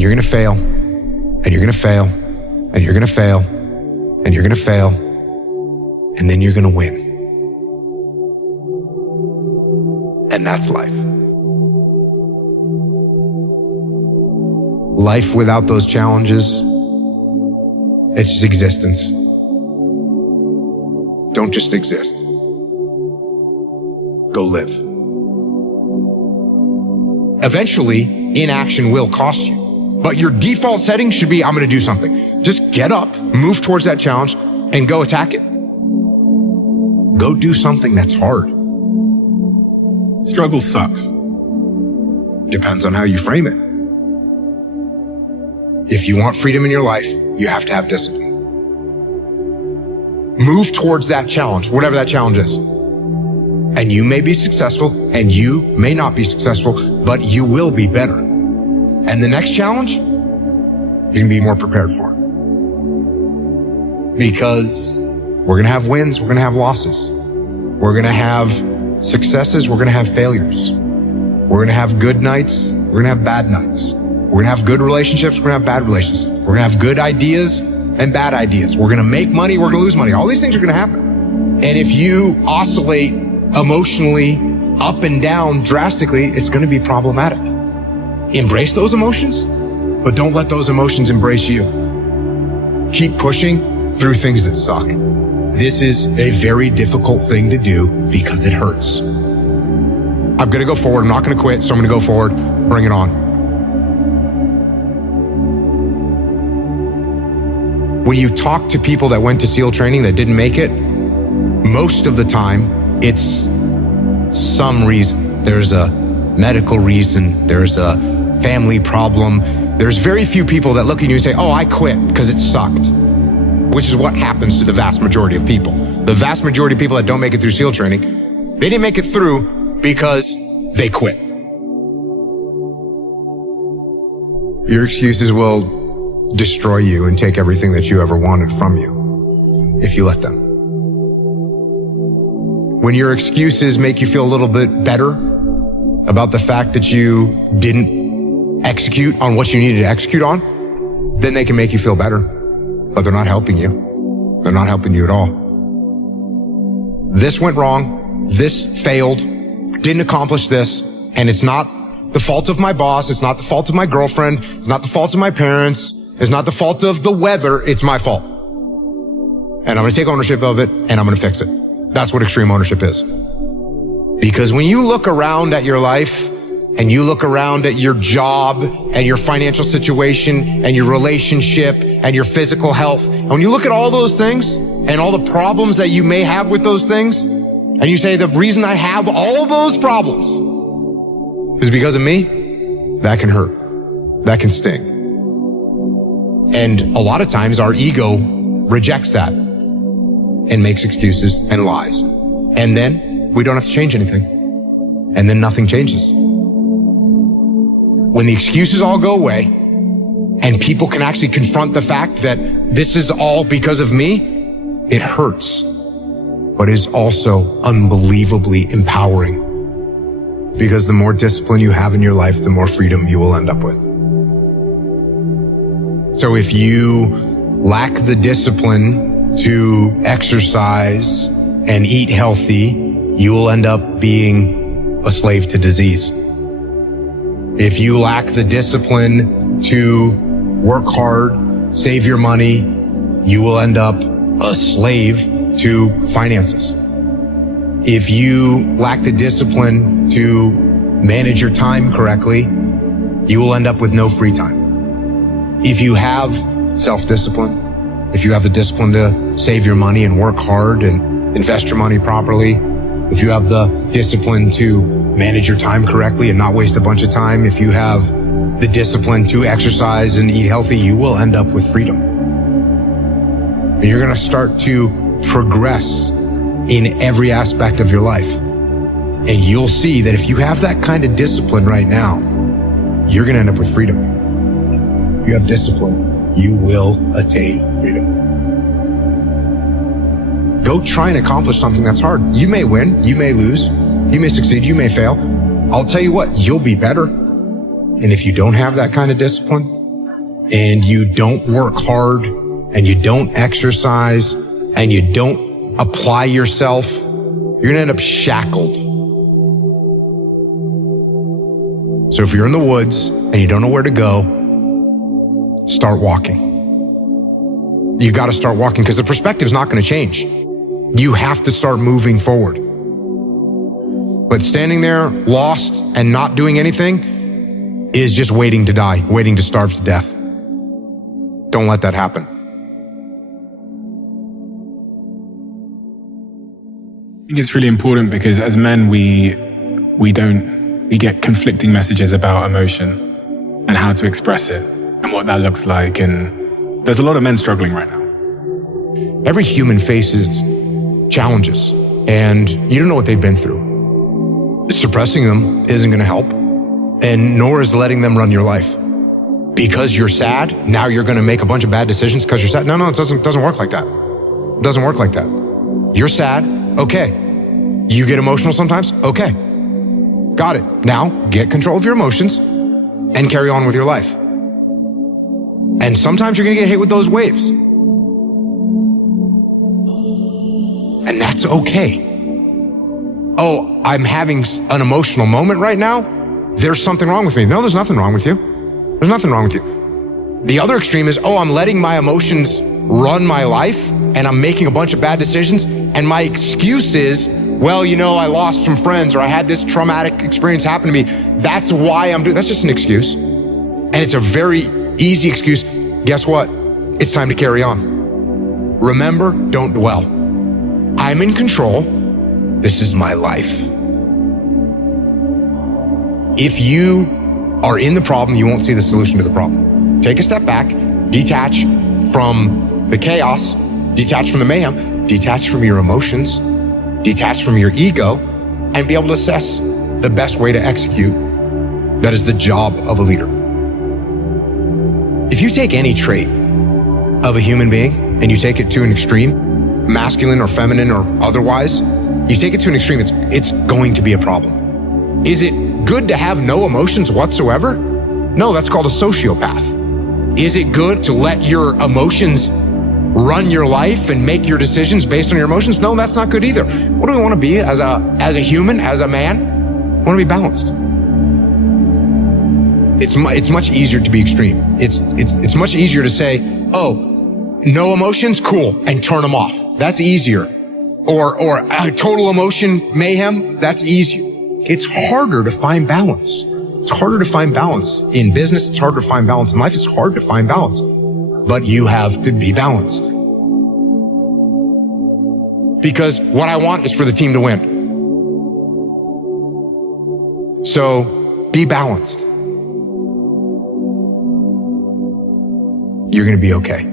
And you're gonna fail, and you're gonna fail, and you're gonna fail, and you're gonna fail, and then you're gonna win. And that's life. Life without those challenges, it's just existence. Don't just exist. Go live. Eventually, inaction will cost you. But your default setting should be, I'm gonna do something. Just get up, move towards that challenge, and go attack it. Go do something that's hard. Struggle sucks. Depends on how you frame it. If you want freedom in your life, you have to have discipline. Move towards that challenge, whatever that challenge is. And you may be successful, and you may not be successful, but you will be better. And the next challenge, you can be more prepared for. Because we're gonna have wins, we're gonna have losses. We're gonna have successes, we're gonna have failures. We're gonna have good nights, we're gonna have bad nights. We're gonna have good relationships, we're gonna have bad relationships. We're gonna have good ideas and bad ideas. We're gonna make money, we're gonna lose money. All these things are gonna happen. And if you oscillate emotionally up and down drastically, it's gonna be problematic. Embrace those emotions, but don't let those emotions embrace you. Keep pushing through things that suck. This is a very difficult thing to do because it hurts. I'm gonna go forward, I'm not gonna quit, so I'm gonna go forward, bring it on. When you talk to people that went to SEAL training that didn't make it, most of the time, it's some reason. There's a medical reason, there's a family problem. There's very few people that look at you and say, oh, I quit because it sucked, which is what happens to the vast majority of people. The vast majority of people that don't make it through SEAL training, they didn't make it through because they quit. Your excuses will destroy you and take everything that you ever wanted from you if you let them. When your excuses make you feel a little bit better about the fact that you didn't execute on what you needed to execute on, then they can make you feel better, but they're not helping you. They're not helping you at all. This went wrong, this failed, didn't accomplish this, and it's not the fault of my boss, it's not the fault of my girlfriend, it's not the fault of my parents, it's not the fault of the weather, it's my fault. And I'm gonna take ownership of it, and I'm gonna fix it. That's what extreme ownership is. Because when you look around at your life, and you look around at your job, and your financial situation, and your relationship, and your physical health, and when you look at all those things, and all the problems that you may have with those things, and you say, the reason I have all those problems is because of me, that can hurt. That can sting. And a lot of times our ego rejects that and makes excuses and lies. And then we don't have to change anything. And then nothing changes. When the excuses all go away and people can actually confront the fact that this is all because of me, it hurts, but is also unbelievably empowering. Because the more discipline you have in your life, the more freedom you will end up with. So if you lack the discipline to exercise and eat healthy, you will end up being a slave to disease. If you lack the discipline to work hard, save your money, you will end up a slave to finances. If you lack the discipline to manage your time correctly, you will end up with no free time. If you have self-discipline, if you have the discipline to save your money and work hard and invest your money properly, if you have the discipline to manage your time correctly and not waste a bunch of time, if you have the discipline to exercise and eat healthy, you will end up with freedom. And you're going to start to progress in every aspect of your life. And you'll see that if you have that kind of discipline right now, you're going to end up with freedom. If you have discipline, you will attain freedom. Go try and accomplish something that's hard. You may win, you may lose, you may succeed, you may fail. I'll tell you what, you'll be better. And if you don't have that kind of discipline, and you don't work hard and you don't exercise and you don't apply yourself, you're going to end up shackled. So if you're in the woods and you don't know where to go, start walking. You got to start walking because the perspective's not going to change. You have to start moving forward. But standing there lost and not doing anything is just waiting to die, waiting to starve to death. Don't let that happen. I think it's really important because as men, we get conflicting messages about emotion and how to express it and what that looks like. And there's a lot of men struggling right now. Every human faces challenges and you don't know what they've been through. Suppressing them isn't going to help, and nor is letting them run your life. Because you're sad, now you're going to make a bunch of bad decisions because you're sad. No, it doesn't work like that. It doesn't work like that. You're sad, okay. You get emotional sometimes, okay. Got it. Now get control of your emotions and carry on with your life. And sometimes you're going to get hit with those waves. And that's okay. Oh, I'm having an emotional moment right now. There's something wrong with me. No, there's nothing wrong with you. There's nothing wrong with you. The other extreme is, oh, I'm letting my emotions run my life and I'm making a bunch of bad decisions. And my excuse is, well, I lost some friends or I had this traumatic experience happen to me. That's why I'm doing. That's just an excuse. And it's a very easy excuse. Guess what? It's time to carry on. Remember, don't dwell. I'm in control. This is my life. If you are in the problem, you won't see the solution to the problem. Take a step back, detach from the chaos, detach from the mayhem, detach from your emotions, detach from your ego, and be able to assess the best way to execute. That is the job of a leader. If you take any trait of a human being and you take it to an extreme, masculine or feminine or otherwise, you take it to an extreme, it's going to be a problem. Is it good to have no emotions whatsoever? No, that's called a sociopath. Is it good to let your emotions run your life and make your decisions based on your emotions? No, that's not good either. What do we want to be as a human, as a man? We want to be balanced. It's much easier to be extreme. It's much easier to say, oh, no emotions, cool, and turn them off. That's easier. Or total emotion mayhem, that's easier. It's harder to find balance. It's harder to find balance in business. It's harder to find balance in life. It's hard to find balance. But you have to be balanced. Because what I want is for the team to win. So be balanced. You're going to be okay.